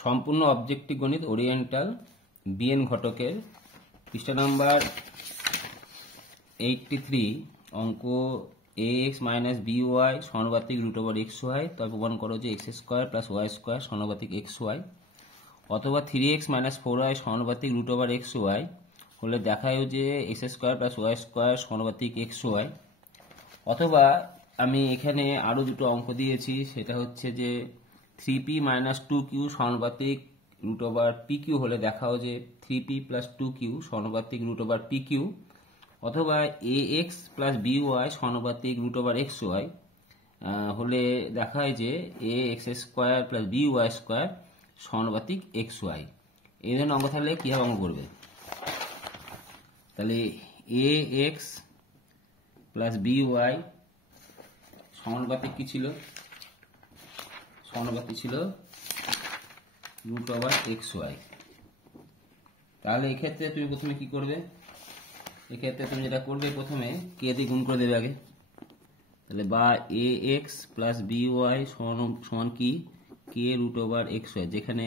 সম্পূর্ণ অবজেক্টিভ গণিত oriental BN ঘটকের পৃষ্ঠা নাম্বার 83 অঙ্ক ax মাইনাস by সমানুপাতিক রুট ওভার এক্স ওয়াই, তবে প্রমাণ করো যে x square plus y square সমানুপাতিক এক্স ওয়াই, অথবা 3x মাইনাস 4y সমানুপাতিক রুট ওভার এক্স ওয়াই হলে দেখায় যে x square plus y square সমানুপাতিক এক্স ওয়াই। অথবা আমি এখানে আরও দুটো অঙ্ক দিয়েছি, সেটা হচ্ছে যে 3p মাইনাস 2q সমানুপাতিক রুট ওভার pq হলে দেখাও যে 3p প্লাস 2q সমানুপাতিক রুট ওভার pq, অথবা ax প্লাস by সমানুপাতিক রুট ওভার এক্স ওয়াই হলে দেখায় যে ax square plus by square সমানুপাতিক এক্স ওয়াই। এই ধরনের অঙ্ক থাকলে কীভাবে অঙ্ক করবে? তাহলে ax প্লাস by সমানুপাতিক কি ছিল? সমানুপাতিক ছিল রুট ওভার এক্স ওয়াই। তাহলে এক্ষেত্রে তুমি প্রথমে কি করবে? এক্ষেত্রে তুমি যেটা করবে, প্রথমে কে দিয়ে গুণ করে দেবে আগে। তাহলে বা ax প্লাস by সমান কি কে রুট ওভার এক্স ওয়াই, যেখানে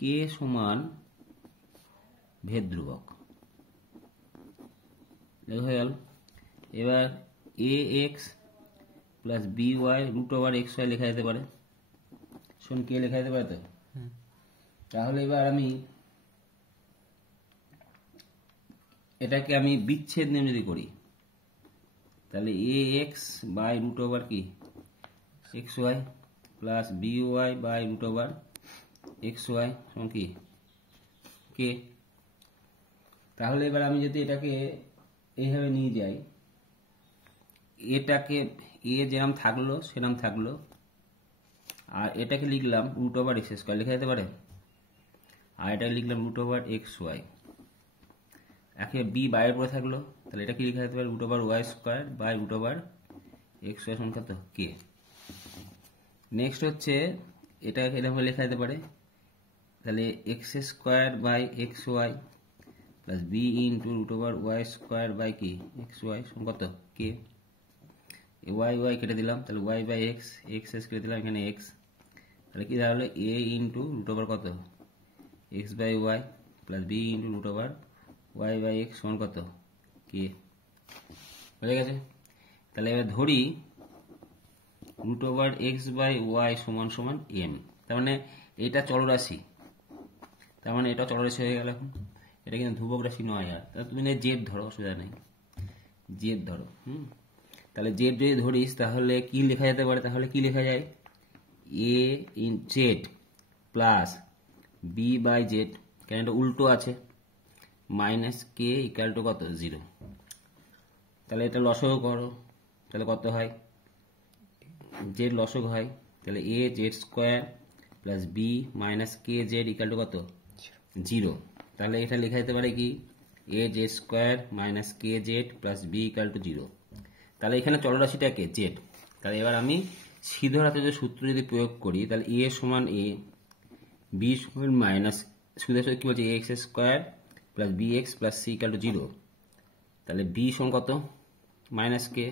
কে সমান ভেদ ধ্রুবক হয়ে গেল। এবার ax plus by root over x y লেখা যেতে পারে, শোন কে লেখা যেতে পারে তো। তাহলে এবার আমি এটাকে আমি বিচ্ছেদ নিয়ম যদি করি, তাহলে ax বাই রুট ওভার কি x y plus by by root over x y সমান কি কে। তাহলে এবার আমি যদি এটাকে এইভাবে নিয়ে যাই, এটাকে এ যেরকম থাকলো সেরকম থাকলো, আর এটাকে লিখলাম রুট ওভার এক্স স্কোয়ার লেখা যেতে পারে, আর এটাকে লিখলাম রুট ওভার এক্স ওয়াই। একে বি বাইরের পরে থাকলো, তাহলে এটা কি লেখা যেতে পারে root over y square by root over x y সংখ্যা তো কে। নেক্সট হচ্ছে এটা এরকম লেখা যেতে পারে, তাহলে x square by x y plus b into root over y square by কি এক্স ওয়াই সংখ্যা তো কে। ওয়াই ওয়াই কেটে দিলাম, তাহলে ওয়াই বাই এক্স, এক্স এস কেটে দিলাম, এখানে এক্স, তাহলে কি দাঁড়ালো এ ইন্টু রুট ওভার কত x by y plus b into root over y by x সমান কত কে। হয়ে গেছে। তাহলে এবার ধরি root over x by y সমান সমান এম, তার মানে এটা চলরাশি, তার মানে এটা চলরাশি হয়ে গেল। এখন এটা কিন্তু ধ্রুবক রাশি নয়, আর তাহলে তুমি জেড ধরো, অসুবিধা নেই, জেড ধরো। তাহলে জেড যদি ধরিস তাহলে কি লেখা যেতে পারে? তাহলে কি লেখা যায় A in Z plus B by Z, কেন এটা উল্টো আছে, মাইনাস কে ইকাল টু কত 0। তাহলে এটা লসগু করো, তাহলে কত হয় জেড লসগু হয়, তাহলে a z square plus b minus k z equal to কত 0। তাহলে এটা লেখা যেতে পারে কি a z square minus k z plus b equal to 0। তাহলে এখানে চলরাশিটা কে জেড। তাহলে এবার আমি সিধের হাতে যে সূত্র যদি প্রয়োগ করি, তাহলে এ সমান এ, বি সমান মাইনাস, সুদের সাথে কি বলছে x square plus b x plus c equal to 0। তাহলে বি সমান কত মাইনাস কে,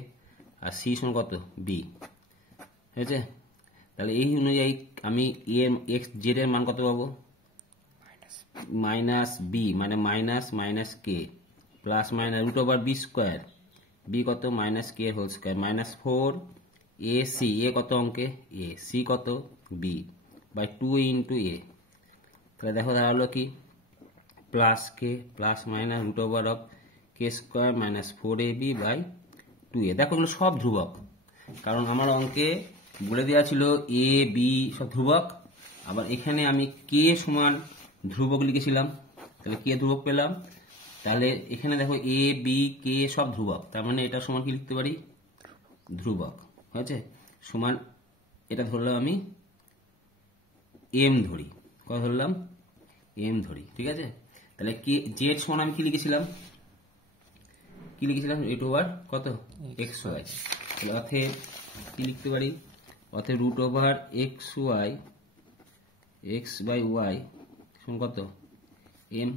আর সি সমান কত বি, হয়েছে। তাহলে এই অনুযায়ী আমি এক্স জেড এর মান কত পাবো মাইনাস বি, মানে minus minus K plus minus root over B square, B কত minus K whole square minus 4 A C, A কত অঙ্কে এ, সি কত বি বাই 2 ইন্টু এ। তাহলে দেখো দাঁড়ালো কি plus K plus minus root over of K square minus 4ab by 2a। দেখো এগুলো সব ধ্রুবক, কারণ আমার অঙ্কে বলে দেওয়া ছিল এ বি সব ধ্রুবক, আবার এখানে আমি কে সমান ধ্রুবক লিখেছিলাম, তাহলে কে ধ্রুবক পেলাম। তাহলে এখানে দেখো এ বি কে সব ধ্রুবক, তার মানে এটা সমান কি লিখতে পারি ধ্রুবক, হয়েছে। সমান এটা ধরলাম আমি এম ধরি, কত ধরলাম এম ধরি, ঠিক আছে। তাহলে কে জেড সমান আমি কি লিখেছিলাম রুট ওভার কত এক্স ওয়াই, তাহলে অতএব কি লিখতে পারি অতএব root over x y x by y সমান কত এম।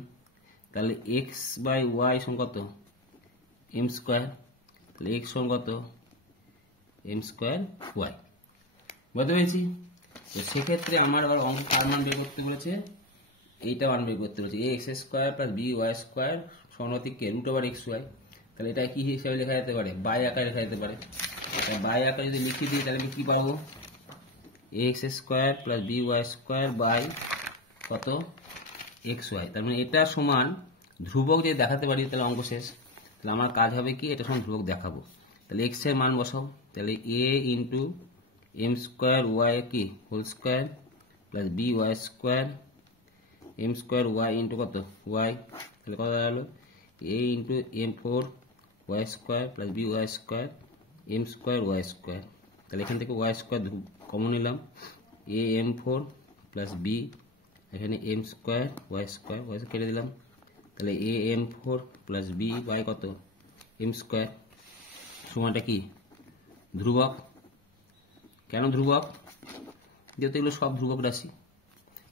তাহলে এক্স বাই ওয়াই সমান কত এম স্কোয়ার, তাহলে এক্স সমান কত এম স্কোয়ার ওয়াই, বুঝতে পেরেছি। তো সেক্ষেত্রে আমার আবার অঙ্ক কার মান বের করতে বলেছে, এইটা মান বের করতে বলেছে, ax square plus B Y square সমানুপাতিক রুট ওভার এক্স ওয়াই। তাহলে এটা কি হিসাবে লেখা যেতে পারে, বাই আকারে লেখা যেতে পারে। বাই আকারে যদি লিখে দিই তাহলে আমি কি পাবো, ax square plus B Y square by কত এক্স ওয়াই। তার মানে এটা সমান ধ্রুবক যদি দেখাতে পারি তাহলে অঙ্ক শেষ। তাহলে আমার কাজ হবে কি, এটা সমান ধ্রুবক দেখাবো। তাহলে এক্স এর মান বসাও, তাহলে A into M square Y কি whole square plus B Y square M square Y into কত ওয়াই, তাহলে কত দাঁড়ালো এ into M four Y square plus B Y square M square Y square. তাহলে এখান থেকে ওয়াই স্কোয়ার কমন নিলাম, A M four plus B এখানে M square Y কেটে দিলাম। তাহলে A M four plus B by কত এম স্কোয়ার সমানটা কি ধ্রুবক। কেন ধ্রুবক, যেহেতু এগুলো সব ধ্রুবক রাশি,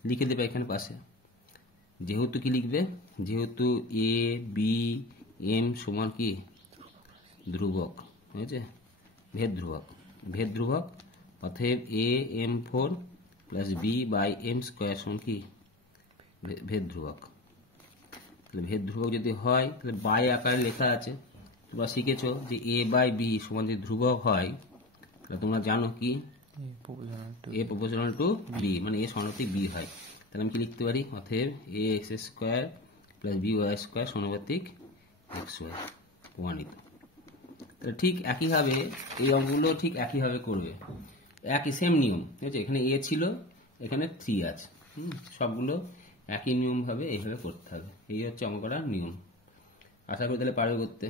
লিখে দেবে এখানে পাশে। যেহেতু কি লিখবে, যেহেতু এ বি এম সমান কি ধ্রুবক, হয়েছে ভেদ ধ্রুবক অতএব a M four plus B by m square সমান কি ভেদ ধ্রুবক। তাহলে ভেদ ধ্রুবক যদি হয় তাহলে বাই আকারে লেখা আছে, তোমরা শিখেছো যে এ বাই বি সমান যদি ধ্রুবক হয় তাহলে তোমরা জানো কি এ প্রপোর্শনাল টু বি, মানে এ সমানুপাতিক বি হয়। তাহলে আমি কি লিখতে পারি, অতএব A X square plus B Y square সমানুপাতিক এক্স ওয়াই প্রমাণিত। তাহলে ঠিক একইভাবে এই অঙ্কগুলো ঠিক একইভাবে করবে, একই সেম নিয়ম, ঠিক আছে। এখানে এ ছিল, এখানে 3 আছে, সবগুলো একই নিয়ম ভাবে এইভাবে করতে হবে। এই হচ্ছে অঙ্ক করার নিয়ম। আশা করি তাহলে পারবে করতে।